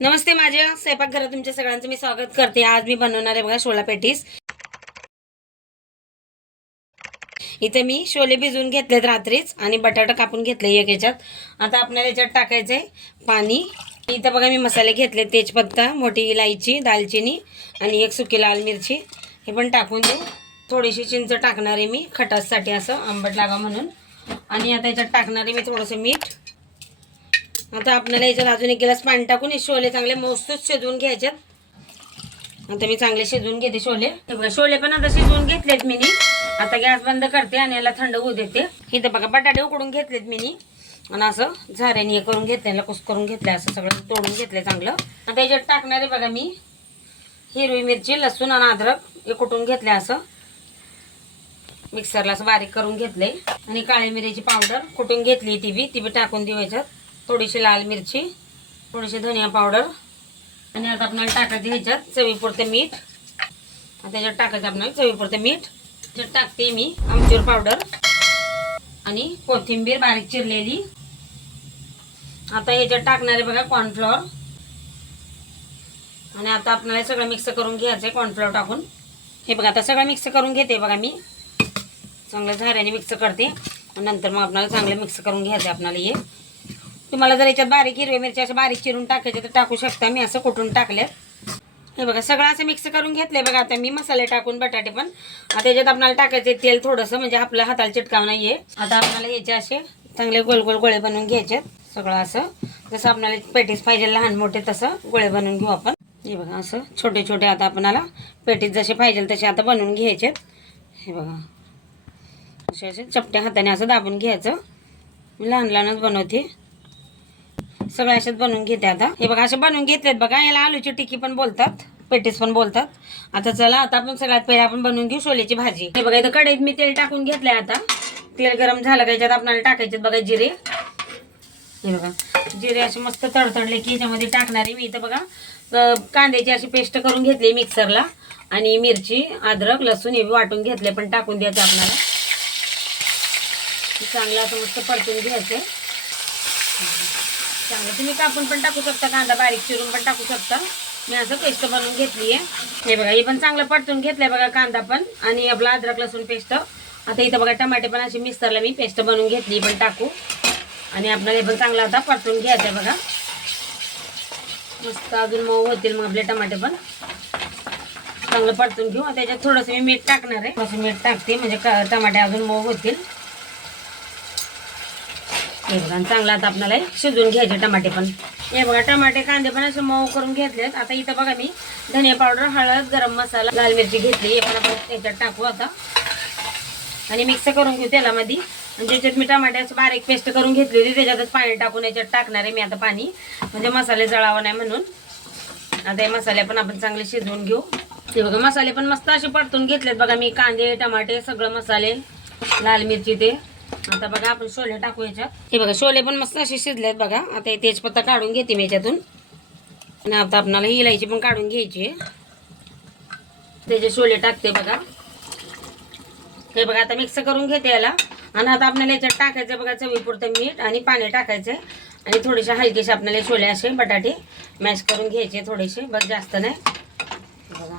नमस्ते माझ्या स्वयंपाकघरात तुमच्या सगळ्यांचं मी स्वागत करते. आज मी बनवणार आहे बघा शोला पॅटीस. इथे मी शोले भिजवून घेतलेत रात्रीच आणि बटाटा कापून घेतले एक याच्यात. आता आपल्याला याच्यात टाकायचं आहे पाणी. इथं बघा मी मसाले घेतले तेजपत्ता मोठी इलायची दालचिनी आणि एक सुकी लाल मिरची. हे पण टाकून देऊ. थोडीशी चिंच टाकणार आहे मी खटाससाठी असं आंबट लागा म्हणून. आणि आता याच्यात टाकणार आहे मी थोडंसं मीठ. आता आपल्याला याच्यात अजून एक गिलास पाणी टाकून हे शोले चांगले मस्तच शिजवून घ्यायच्यात आता मी चांगले शिजवून घेते शोले. हे बघा शोले पण आता शिजवून घेतलेत मी आता गॅस बंद करते आणि याला थंड होऊ देते. इथं बघा बटाटे उकडून घेतलेत मी आणि असं झाऱ्याने हे करून घेतलं कुस करून घेतलं असं सगळं तोडून घेतलं चांगलं. आता याच्यात टाकणार आहे बघा मी हिरवी मिरची लसूण आणि अद्रक हे कुटून घेतले असं. मिक्सरला असं बारीक करून घेतले आणि काळी मिरीची पावडर कुटून घेतली ती बी ती बी टाकून देऊ याच्यात. थोडीशी लाल मिरची थोडीशी धनिया पावडर आणि आता आपल्याला टाकायचं ह्याच्यात चवीपुरते मीठ. त्याच्यात टाकायचं आपल्याला चवीपुरते मीठ. त्याच्यात टाकते मी आमचूर पावडर आणि कोथिंबीर बारीक चिरलेली. आता ह्याच्यात टाकणारे बघा कॉर्नफ्लॉवर आणि आता आपल्याला सगळं मिक्स करून घ्यायचं आहे कॉर्नफ्लॉवर टाकून. हे बघा आता सगळं मिक्स करून घेते बघा मी. चांगलं झाऱ्याने मिक्स करते. नंतर मग आपल्याला चांगलं मिक्स करून घ्यायचं आहे आपल्याला हे. तुम्हाला जर याच्यात बारीक हिरव्या मिरच्या असं बारीक चिरून टाकायचे तर टाकू शकता. मी असं कुठून टाकले हे बघा सगळं असं मिक्स करून घेतलंय. बघा आता मी मसाले टाकून बटाटे पण आता याच्यात आपल्याला टाकायचे तेल थोडंसं म्हणजे आपल्या हाताला चिटकाव नाहीये. आता आपल्याला याचे असे चांगले गोल गोल गोळे बनवून घ्यायचे सगळं असं जसं आपल्याला पेटीस पाहिजे लहान मोठे तसं गोळे बनवून घेऊ आपण. हे बघा असं छोटे छोटे आता आपणाला पेटीस जसे पाहिजे तसे आता बनवून घ्यायचे हे बघा असे असे चपट्या हाताने असं दाबून घ्यायचं. मी लहान लहानच बनवते. सगळ्या अशाच बनवून घेते आता. हे बघा असे बनवून घेतलेत बघा. याला आलूची टिक्की पण बोलतात पेटीस पण बोलतात. आता चला आता आपण सगळ्यात पहिले आपण बनवून घेऊ छोलेची भाजी. हे बघा इथं कढईत मी तेल टाकून घेतलंय आता. तेल गरम झालं का याच्यात आपल्याला टाकायचे बघा जिरे. हे बघा जिरे असे मस्त तडतडले की याच्यामध्ये टाकणारे मी इथं बघा. कांद्याची अशी पेस्ट करून घेतली मिक्सरला. आणि मिरची अद्रक लसूण हे वाटून घेतले पण टाकून द्यायचं आपल्याला. चांगलं असं मस्त परतून घ्यायचं. चांगलं. तुम्ही कापून पण टाकू शकता कांदा बारीक चिरून पण टाकू शकता. मी असं पेस्ट बनवून घेतली आहे. हे बघा हे पण चांगलं परतून घेतलंय बघा कांदा पण. आणि आपला अद्रक लसूण पेस्ट. आता इथं बघा टमाटे पण अशी मिक्सरला मी पेस्ट बनवून घेतली पण टाकू. आणि आपल्याला हे पण चांगला होता परतून घ्यायचं आहे बघा. मस्त अजून मऊ होतील मग आपले टमाटे पण. चांगलं परतून घेऊ. त्याच्यात थोडंसं मी मीठ टाकणार आहे. थोडंसं मीठ टाकते म्हणजे क- टमाटे अजून मऊ होतील. हे बघा आणि चांगलं आता आपल्याला शिजून शिजवून घ्यायचे टमाटे पण. हे बघा टमाटे कांदे पण असे मऊ करून घेतलेत. आता इथं बघा मी धनिया पावडर हळद गरम मसाला लाल मिरची घेतली. हे पण आपण त्याच्यात टाकू आता. आणि मिक्स करून घेऊ तेलामध्ये. आणि त्याच्यात मी टमाट्याची बारीक पेस्ट करून घेतली होती त्याच्यातच पाणी टाकून याच्यात टाकणार आहे मी आता पाणी. म्हणजे मसाले जळावं नाही म्हणून. आता हे मसाले पण आपण चांगले शिजवून घेऊ. ते बघा मसाले पण मस्त असे परतून घेतलेत. बघा मी कांदे टमाटे सगळं मसाले लाल मिरची ते. आता बघा आपण शोले टाकू याच्यात. हे बघा शोले पण मस्त असे शिजलेत बघा. आता हे तेजपत्ता काढून घेते मी याच्यातून. आणि आता आपणाला ही इलायची पण काढून घ्यायची त्याचे शोले टाकते बघा. हे बघा आता मिक्स करून घेते याला. आणि आता आपल्याला याच्यात टाकायचं बघा चवीपुरतं मीठ आणि पाणी टाकायचं. आणि थोडेसे हलकेसे आपल्याला छोले असे बटाटे मॅश करून घ्यायचे थोडेसे. बस जास्त नाही. बघा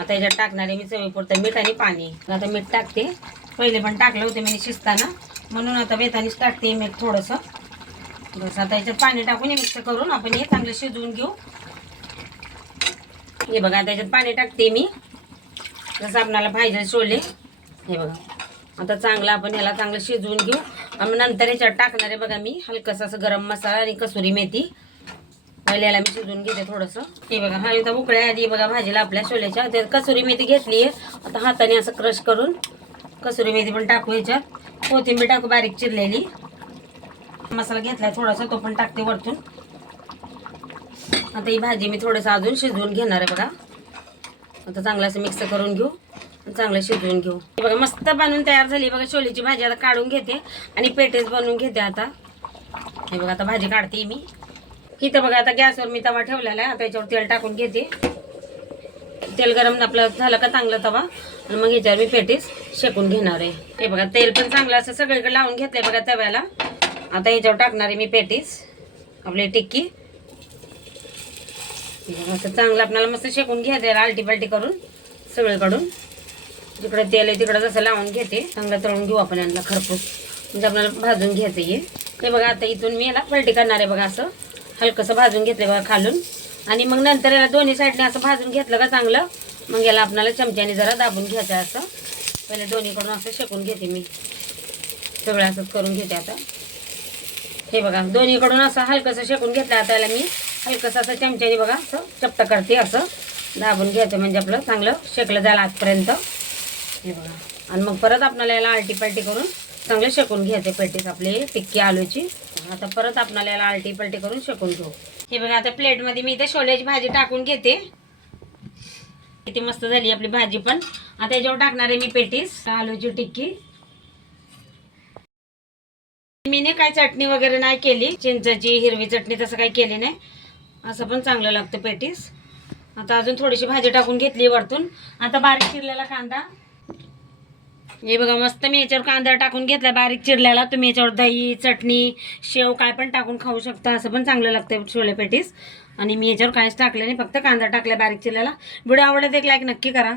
आता याच्यात टाकणारे मी चवीपुरतं मीठ आणि पाणी. आता मीठ टाकते. पहिले पण टाकलं होते मी शिजताना. म्हणून आता बेतानीच टाकते मीठ थोडंसं. बस आता याच्यात पाणी टाकून मिक्स करून आपण हे चांगलं शिजवून घेऊ. हे बघा आता पाणी टाकते मी. जसं आपणाला पाहिजे शोले हे बघा. आता चांगलं आपण ह्याला चांगलं शिजवून घेऊ. आणि नंतर याच्यात टाकणार आहे बघा मी हलकंसं असं गरम मसाला आणि कसुरी मेथी. पहिले याला मी शिजवून घेते थोडंसं. हे बघा हा इथं उकळ्या आधी बघा भाजीला आपल्या शोल्याच्या कसुरी मेथी घेतली आहे आता हाताने असं क्रश करून कसुरी मेथी पण टाकू ह्याच्यात कोथिंबीर टाकू बारीक चिरलेली. मसाला घेतलाय थोडासा तो पण टाकते वरतून. आता ही भाजी मी थोडंसं अजून शिजवून घेणार आहे बघा. आता चांगलं असं मिक्स करून घेऊ चांगलं शिजवून घेऊ. बघा मस्त बनवून तयार झाली. बघा छोलीची भाजी आता काढून घेते आणि पेटेस बनवून घेते आता. हे बघा आता भाजी काढते मी. इथं बघा आता गॅसवर मी तवा ठेवलेला आहे. आता याच्यावर तेल टाकून घेते. तेल गरम आपलं झालं का चांगलं तवा? आणि मग ह्याच्यावर मी पेटीस शेकून घेणार आहे. हे बघा तेल पण चांगलं असं सगळीकडे लावून घेतलंय बघा तव्याला. आता ह्याच्यावर टाकणार आहे मी पेटीस आपली टिक्की. असं चांगलं आपल्याला मस्त शेकून घ्यायचं आहे आलटी पालटी करून सगळीकडून. जिकडे तेल आहे तिकडं जसं लावून घेते चांगलं तळून घेऊ आपण यांना खरपूस. म्हणजे आपल्याला भाजून घ्यायचं आहे हे बघा आता इथून मी याला पलटी करणार आहे बघा असं. हलकंसं भाजून घेतलं बघा खालून. आणि मग नंतर याला दोन्ही साईडने असं भाजून घेतलं का चांगलं? मग याला आपल्याला चमच्याने जरा दाबून घ्यायचं असं. पहिले दोन्हीकडून असं शेकून घेते मी. सगळं असंच करून घेते आता. हे बघा दोन्हीकडून असं हलकंसं शेकून घेतलं आता याला मी. हलकंसं असं चमच्याने बघा असं चपट करते असं. दाबून घ्यायचं म्हणजे आपलं चांगलं शेकलं जायला आजपर्यंत. हे बघा. आणि मग परत आपल्याला याला आलटी करून चांगले शेकून घ्यायचे पेटीस आपले टिक्की आलूची. आता परत आपल्याला याला आलटी पलटी करून शेकून घेऊ. हे बघा आता प्लेटमध्ये मी इथे शोल्याची भाजी टाकून घेते. किती मस्त झाली आपली भाजी पण. आता याच्यावर टाकणार आहे मी पेटीस आलूची टिक्की. मीने काय चटणी वगैरे नाही केली. चिंचची हिरवी चटणी तसं काही केली नाही. असं पण चांगलं लागतं पेटीस. आता अजून थोडीशी भाजी टाकून घेतली वरतून. आता बारीक चिरलेला कांदा. हे बघा मस्त मी याच्यावर कांदा टाकून घेतला बारीक चिरल्याला तुम्ही याच्यावर दही चटणी शेव काय पण टाकून खाऊ शकता असं पण चांगलं लागतं छोले पेटीस. आणि मी याच्यावर काहीच टाकलं नाही फक्त कांदा टाकला बारीक चिरल्याला व्हिडिओ आवडत एक लाईक नक्की करा.